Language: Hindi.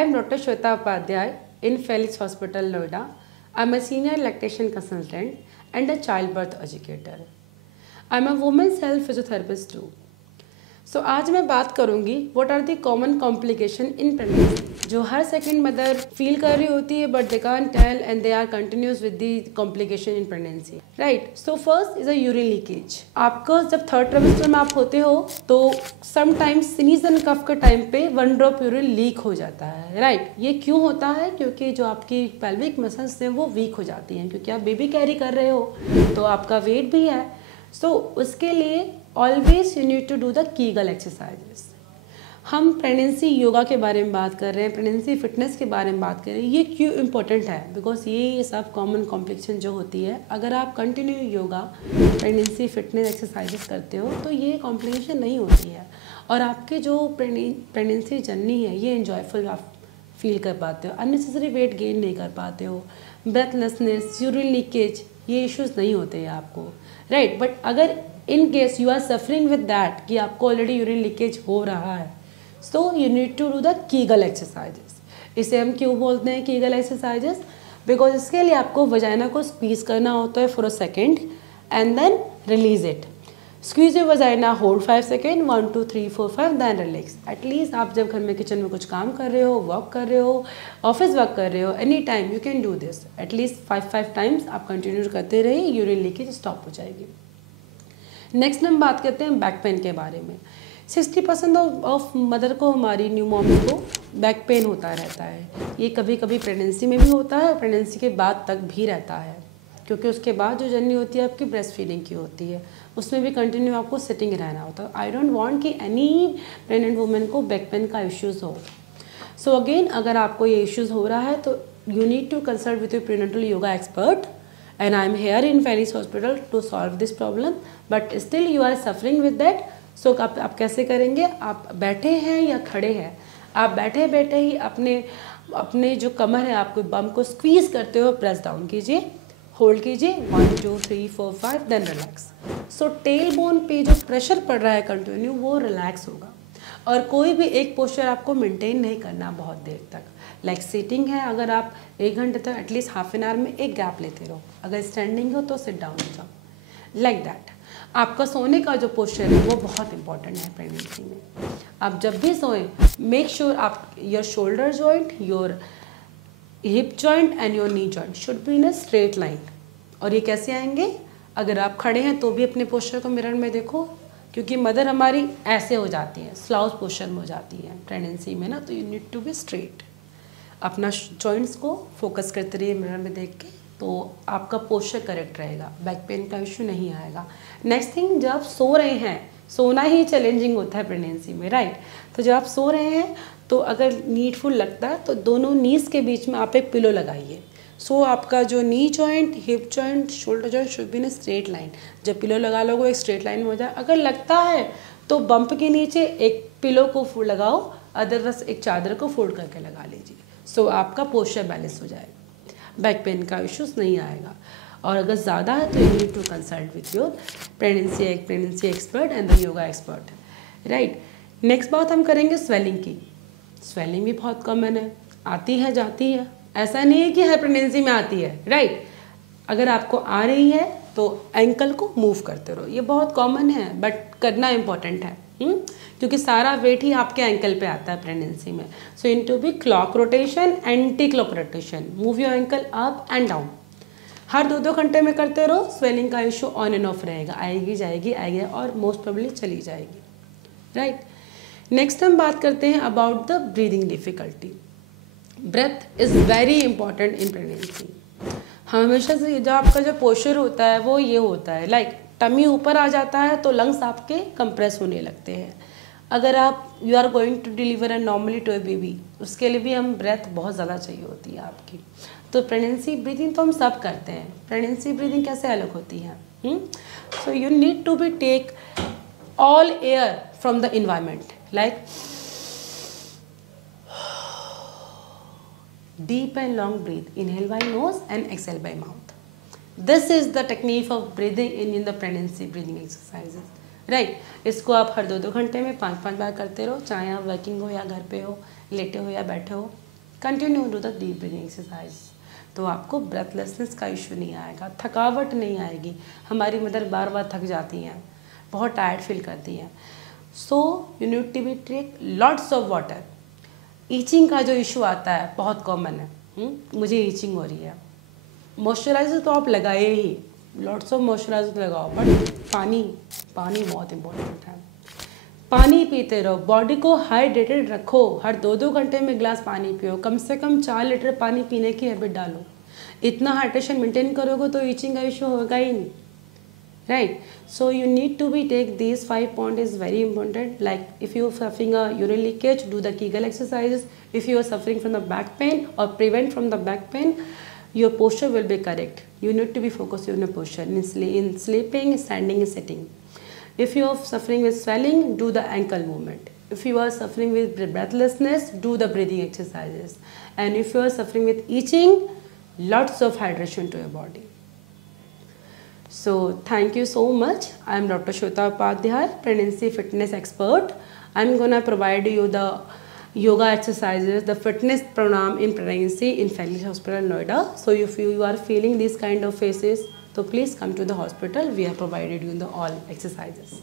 I am Dr. Shweta Upadhyay in Felix Hospital, Noida. I am a senior lactation consultant and a childbirth educator. I am a women's health physiotherapist too. सो आज मैं बात करूंगी what are the common complication in pregnancy, जो हर सेकंड मदर फील कर रही होती है but they can't tell and they are continuous with the complication in pregnancy, right. So first is a urine leakage. आपको जब थर्ड ट्राइमेस्टर में आप होते हो तो समटाइम्स स्नीज एंड कफ के टाइम पे 1 ड्रॉप यूरिन लीक हो जाता है, राइट। ये क्यों होता है? क्योंकि जो आपकी पेल्विक मसल्स हैं वो वीक हो जाती हैं, क्योंकि आप बेबी कैरी कर रहे हो तो आपका वेट भी है। सो उसके लिए always you need to do the Kegel exercises. हम प्रेगनेंसी योगा के बारे में बात कर रहे हैं, प्रेगनेंसी फिटनेस के बारे में बात कर रहे हैं। ये क्यों इम्पोर्टेंट है? बिकॉज ये सब कॉमन कॉम्प्लिकेशन जो होती है, अगर आप continue yoga pregnancy fitness exercises करते हो तो ये कॉम्प्लिकेशन नहीं होती है और आपके जो प्रेगनेंसी जर्नी है ये इन्जॉयफुल आप फील कर पाते हो, अननेसेसरी वेट गेन नहीं कर पाते हो, ब्रेथलेसनेस, यूरिन लीकेज, ये इश्यूज नहीं होते हैं आपको, राइट। बट अगर in case you are suffering with that कि आपको ऑलरेडी यूरिन लीकेज हो रहा है, so you need to do the Kegel exercises. इसे हम क्यों बोलते हैं कीगल एक्सरसाइजेस? बिकॉज इसके लिए आपको वजाइना को स्क्वीज करना होता है for a second and then release it. Squeeze your vagina, hold 5 second, 1 2 3 4 5, then relax. At least आप जब घर में किचन में कुछ काम कर रहे हो, वर्क कर रहे हो, ऑफिस वर्क कर रहे हो, any time you can do this at least 5 times. आप कंटिन्यू करते रहिए, यूरिन लीकेज स्टॉप हो जाएगी। नेक्स्ट हम बात करते हैं बैक पेन के बारे में। 60% ऑफ मदर को, हमारी न्यू मॉम्स को बैक पेन होता रहता है। ये कभी कभी प्रेगनेंसी में भी होता है और प्रेगनेंसी के बाद तक भी रहता है, क्योंकि उसके बाद जो जर्नी होती है आपकी ब्रेस्ट फीडिंग की होती है, उसमें भी कंटिन्यू आपको सिटिंग रहना होता है। आई डोंट वांट कि एनी प्रेग्नेंट वुमेन को बैक पेन का इश्यूज़ हो। सो अगेन, अगर आपको ये इश्यूज़ हो रहा है तो you need to consult with your prenatal yoga expert and I am here in Felix Hospital to solve this problem, but still you are suffering with that. So आप कैसे करेंगे? आप बैठे हैं या खड़े हैं? आप बैठे बैठे ही अपने जो कमर है आपको बम को स्क्वीज करते हो, प्रेस डाउन कीजिए, होल्ड कीजिए, 1 2 3 4 5, then relax. So tail bone पे जो प्रेशर पड़ रहा है कंटिन्यू, वो रिलैक्स होगा। और कोई भी एक पोस्चर आपको मेंटेन नहीं करना बहुत देर तक। लाइक सीटिंग है, अगर आप 1 घंटे तक एटलीस्ट हाफ एन आवर में एक गैप लेते रहो। अगर स्टैंडिंग हो तो सिट डाउन हो जाओ, लाइक दैट। आपका सोने का जो पोस्चर है वो बहुत इंपॉर्टेंट है प्रेगनेंसी में। आप जब भी सोएं, मेक श्योर आप your shoulder joint, your hip joint and your knee joint should be in a straight line. और ये कैसे आएंगे? अगर आप खड़े हैं तो भी अपने पोस्चर को मिरर में देखो, क्योंकि मदर हमारी ऐसे हो जाती है, स्लाउस पोस्चर में हो जाती है प्रेगनेंसी में ना, तो you need to be straight. अपना जॉइंट्स को फोकस करते रहिए मिरर में देख के, तो आपका पोस्चर करेक्ट रहेगा, बैक पेन का इश्यू नहीं आएगा। नेक्स्ट थिंग, जब आप सो रहे हैं, सोना ही चैलेंजिंग होता है प्रेगनेंसी में, राइट। तो जब आप सो रहे हैं तो अगर नीडफुल लगता है तो दोनों नीज के बीच में आप एक पिलो लगाइए। सो आपका जो knee joint, hip joint, shoulder joint should be in straight line. जब पिलो लगा लोगे एक स्ट्रेट लाइन में हो जाए। अगर लगता है तो बम्प के नीचे एक पिलो को लगाओ, अदरवाइज एक चादर को फोल्ड करके लगा लीजिए। सो आपका पोस्चर बैलेंस हो जाएगा, बैक पेन का इश्यूज नहीं आएगा। और अगर ज़्यादा है तो you need to consult with your pregnancy expert and the yoga expert, right. Next बात हम करेंगे स्वेलिंग की। स्वेलिंग भी बहुत कॉमन है, आती है जाती है, ऐसा नहीं है कि हर प्रेगनेंसी में आती है, राइट। अगर आपको आ रही है तो एंकल को मूव करते रहो, ये बहुत कॉमन है बट करना इम्पॉर्टेंट है, क्योंकि सारा वेट ही आपके एंकल पे आता है प्रेगनेंसी में। So in to be clock rotation, anti clock rotation, move your ankle up and down. हर 2 घंटे में करते रहो। स्वेलिंग का इशू ऑन एंड ऑफ रहेगा, आएगी जाएगी आएगी और मोस्ट प्रोबेबली चली जाएगी, राइट। नेक्स्ट हम बात करते हैं about the breathing difficulty. Breath is very important in pregnancy. हमेशा से जो आपका जो पोस्चर होता है वो ये होता है, लाइक टमी ऊपर आ जाता है तो लंग्स आपके कंप्रेस होने लगते हैं। अगर आप you are going to deliver and normally to a baby, उसके लिए भी हम ब्रेथ बहुत ज़्यादा चाहिए होती है आपकी। तो प्रेगनेंसी ब्रीदिंग तो हम सब करते हैं, प्रेगनेंसी ब्रीदिंग कैसे अलग होती है? So you need to be take all air from the environment, like deep and long breathe, inhale by nose and exhale by mouth. This is the technique of breathing in the pregnancy breathing exercises, right. इसको आप हर 2 घंटे में 5 बार करते रहो, चाहे आप वर्किंग हो या घर पे हो, लेटे हो या बैठे हो, continue to the deep breathing exercise, तो आपको ब्रेथलेसनेस का इशू नहीं आएगा, थकावट नहीं आएगी। हमारी मदर बार बार थक जाती हैं, बहुत टायर्ड फील करती हैं। So you need to be take lots of water. Itching का जो इशू आता है बहुत कॉमन है, मुझे ईचिंग हो रही है, मॉइस्चराइज़र तो आप लगाए ही, लॉट्स ऑफ मॉइस्चराइज़र लगाओ, बट पानी बहुत इम्पोर्टेंट है। पानी पीते रहो, बॉडी को हाइड्रेटेड रखो, हर 2-2 घंटे में गिलास पानी पियो, कम से कम 4 लीटर पानी पीने की हैबिट डालो। इतना हाइड्रेशन मेंटेन करोगे तो ईचिंग का इशू होगा ही नहीं, right? So you need to be take these 5 points is very important. Like if you are suffering a urinary leakage, do the Kegel exercises. If you are suffering from the back pain or prevent from the back pain, your posture will be correct. You need to be focused on your posture in sleeping, standing, and sitting. If you are suffering with swelling, do the ankle movement. If you are suffering with breathlessness, do the breathing exercises. And if you are suffering with itching, lots of hydration to your body. So thank you so much. I am Dr. Shweta Upadhyay, pregnancy fitness expert. I am gonna provide you the yoga exercises, the fitness program in pregnancy in Felice Hospital, Noida. So if you are feeling these kind of phases, so please come to the hospital. We have provided you the all exercises.